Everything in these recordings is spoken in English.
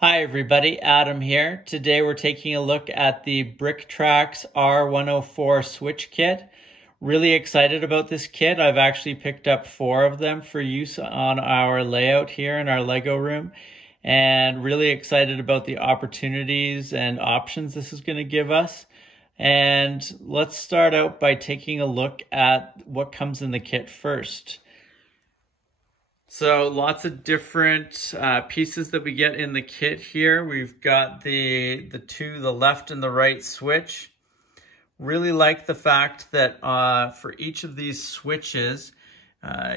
Hi everybody, Adam here. Today we're taking a look at the BrickTracks R104 Switch Kit. Really excited about this kit. I've actually picked up 4 of them for use on our layout here in our Lego room, and really excited about the opportunities and options this is going to give us. And let's start out by taking a look at what comes in the kit first. So lots of different pieces that we get in the kit here. We've got the left and the right switch. Really like the fact that for each of these switches,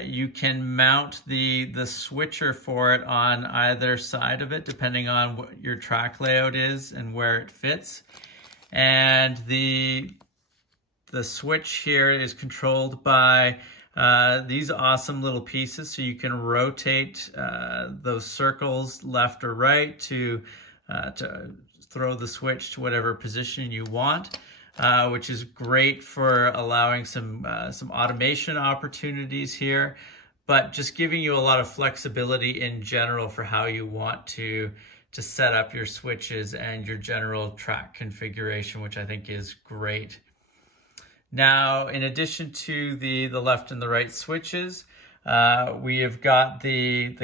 you can mount the switcher for it on either side of it, depending on what your track layout is and where it fits. And the switch here is controlled by these awesome little pieces, so you can rotate those circles left or right to throw the switch to whatever position you want, which is great for allowing some automation opportunities here, but just giving you a lot of flexibility in general for how you want to set up your switches and your general track configuration, which I think is great. Now, in addition to the left and the right switches, we have got the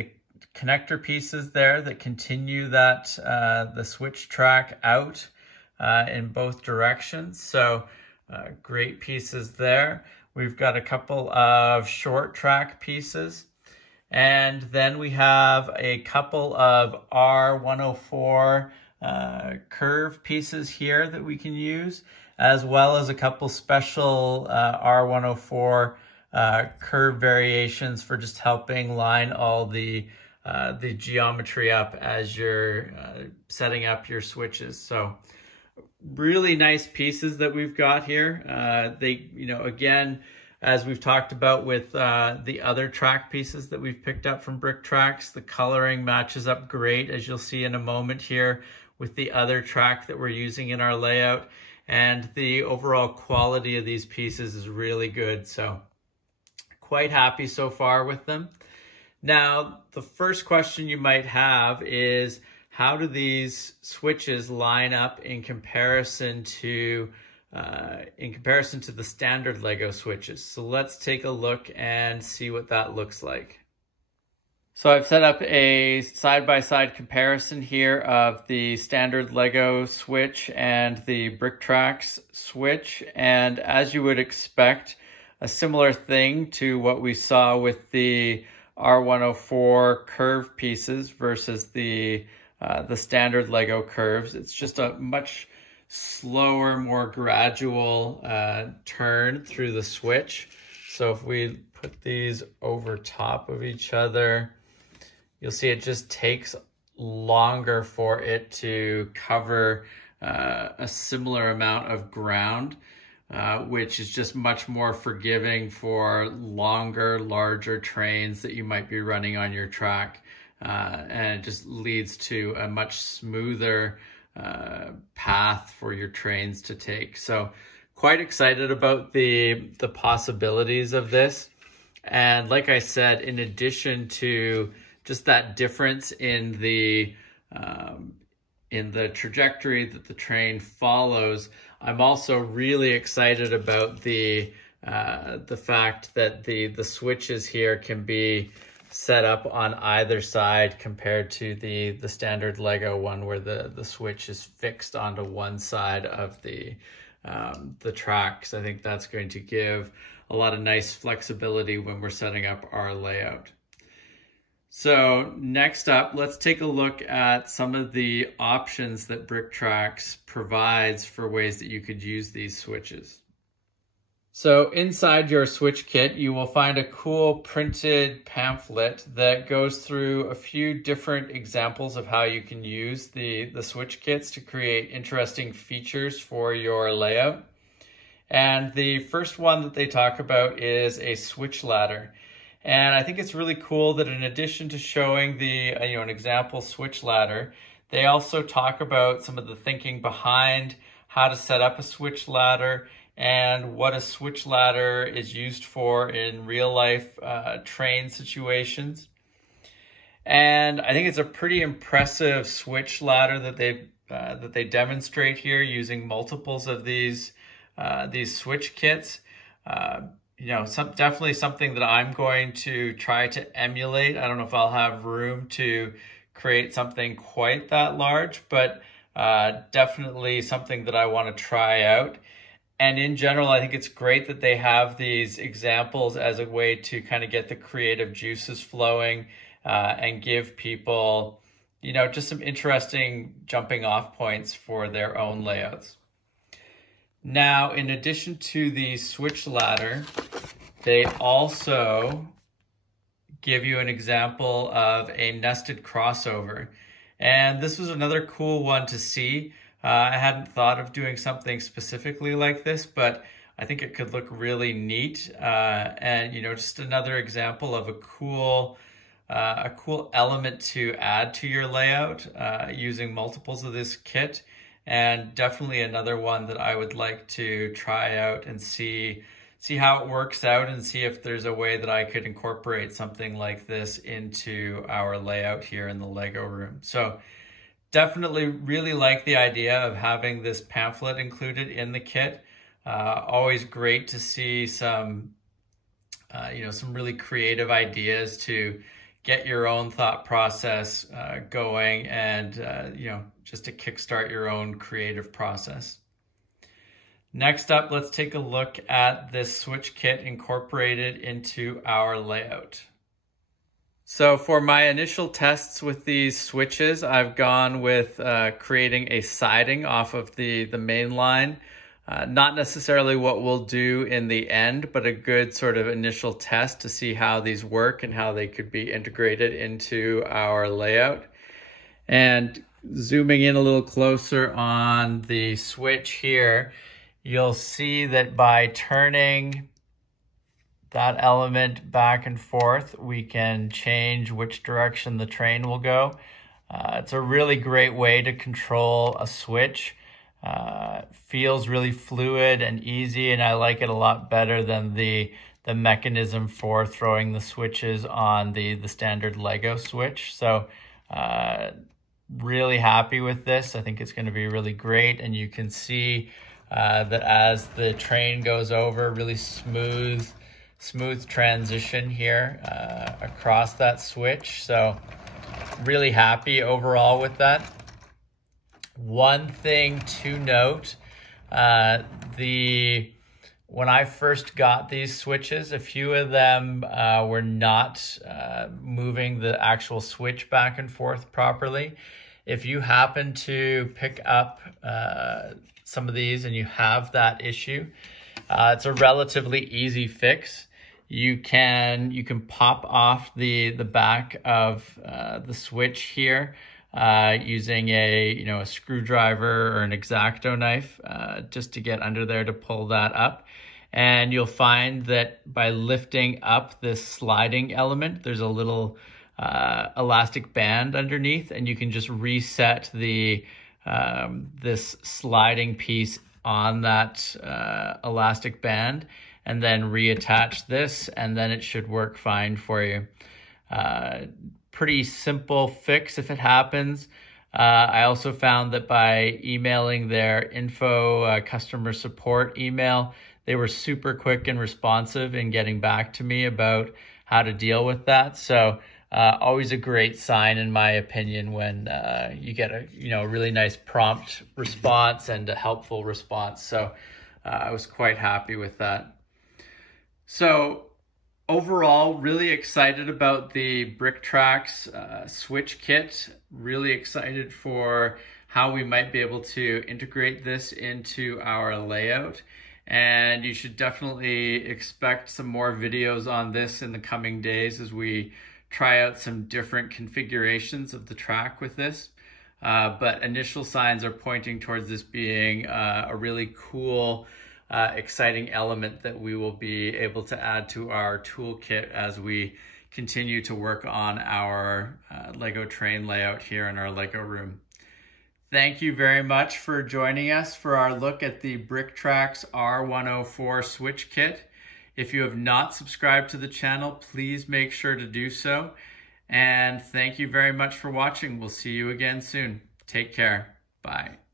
connector pieces there that continue the switch track out in both directions. So great pieces there. We've got a couple of short track pieces. And then we have a couple of R104 curve pieces here that we can use, as well as a couple special R104 curve variations for just helping line all the geometry up as you're setting up your switches. So really nice pieces that we've got here. They, again, as we've talked about with the other track pieces that we've picked up from BrickTracks, the coloring matches up great, as you'll see in a moment here, with the other track that we're using in our layout. And the overall quality of these pieces is really good. So quite happy so far with them. Now, the first question you might have is, how do these switches line up in comparison to the standard Lego switches? So let's take a look and see what that looks like. So I've set up a side-by-side comparison here of the standard Lego switch and the BrickTracks switch. And as you would expect, a similar thing to what we saw with the R104 curve pieces versus the standard Lego curves. It's just a much slower, more gradual turn through the switch. So if we put these over top of each other, you'll see it just takes longer for it to cover a similar amount of ground, which is just much more forgiving for longer, larger trains that you might be running on your track. And it just leads to a much smoother path for your trains to take. So quite excited about the possibilities of this. And like I said, in addition to just that difference in the trajectory that the train follows, I'm also really excited about the fact that the switches here can be set up on either side compared to the standard Lego one, where the switch is fixed onto one side of the tracks. I think that's going to give a lot of nice flexibility when we're setting up our layout. So next up, let's take a look at some of the options that BrickTracks provides for ways that you could use these switches. So inside your switch kit, you will find a cool printed pamphlet that goes through a few different examples of how you can use the switch kits to create interesting features for your layout. And the first one that they talk about is a switch ladder. And I think it's really cool that in addition to showing an example switch ladder, they also talk about some of the thinking behind how to set up a switch ladder and what a switch ladder is used for in real life train situations. And I think it's a pretty impressive switch ladder that they demonstrate here using multiples of these switch kits. Definitely something that I'm going to try to emulate. I don't know if I'll have room to create something quite that large, but definitely something that I want to try out. And in general, I think it's great that they have these examples as a way to kind of get the creative juices flowing and give people, just some interesting jumping off points for their own layouts. Now, in addition to the switch ladder, they also give you an example of a nested crossover. And this was another cool one to see. I hadn't thought of doing something specifically like this, but I think it could look really neat. And just another example of a cool element to add to your layout using multiples of this kit. And definitely another one that I would like to try out and see how it works out, and see if there's a way that I could incorporate something like this into our layout here in the Lego room. So definitely really like the idea of having this pamphlet included in the kit. Always great to see some really creative ideas to get your own thought process going, and just to kickstart your own creative process. Next up, let's take a look at this switch kit incorporated into our layout. So for my initial tests with these switches, I've gone with creating a siding off of the main line. Not necessarily what we'll do in the end, but a good sort of initial test to see how these work and how they could be integrated into our layout. And zooming in a little closer on the switch here, you'll see that by turning that element back and forth, we can change which direction the train will go. It's a really great way to control a switch. Feels really fluid and easy, and I like it a lot better than the mechanism for throwing the switches on the standard Lego switch. So really happy with this. I think it's going to be really great, and you can see that as the train goes over, really smooth transition here across that switch. So really happy overall with that. One thing to note, when I first got these switches, a few of them were not moving the actual switch back and forth properly. If you happen to pick up some of these and you have that issue, it's a relatively easy fix. You can pop off the back of the switch here using a screwdriver or an X-Acto knife just to get under there to pull that up. And you'll find that by lifting up this sliding element, there's a little elastic band underneath, and you can just reset the this sliding piece on that elastic band, and then reattach this, and then it should work fine for you. Pretty simple fix if it happens. I also found that by emailing their info customer support email, they were super quick and responsive in getting back to me about how to deal with that. So always a great sign, in my opinion, when you get a really nice prompt response and a helpful response. So I was quite happy with that. So overall, really excited about the BrickTracks Switch Kit. Really excited for how we might be able to integrate this into our layout. And you should definitely expect some more videos on this in the coming days as we try out some different configurations of the track with this. But initial signs are pointing towards this being a really cool, exciting element that we will be able to add to our toolkit as we continue to work on our Lego train layout here in our Lego room. Thank you very much for joining us for our look at the BrickTracks R104 Switch Kit. If you have not subscribed to the channel, please make sure to do so. And thank you very much for watching. We'll see you again soon. Take care. Bye.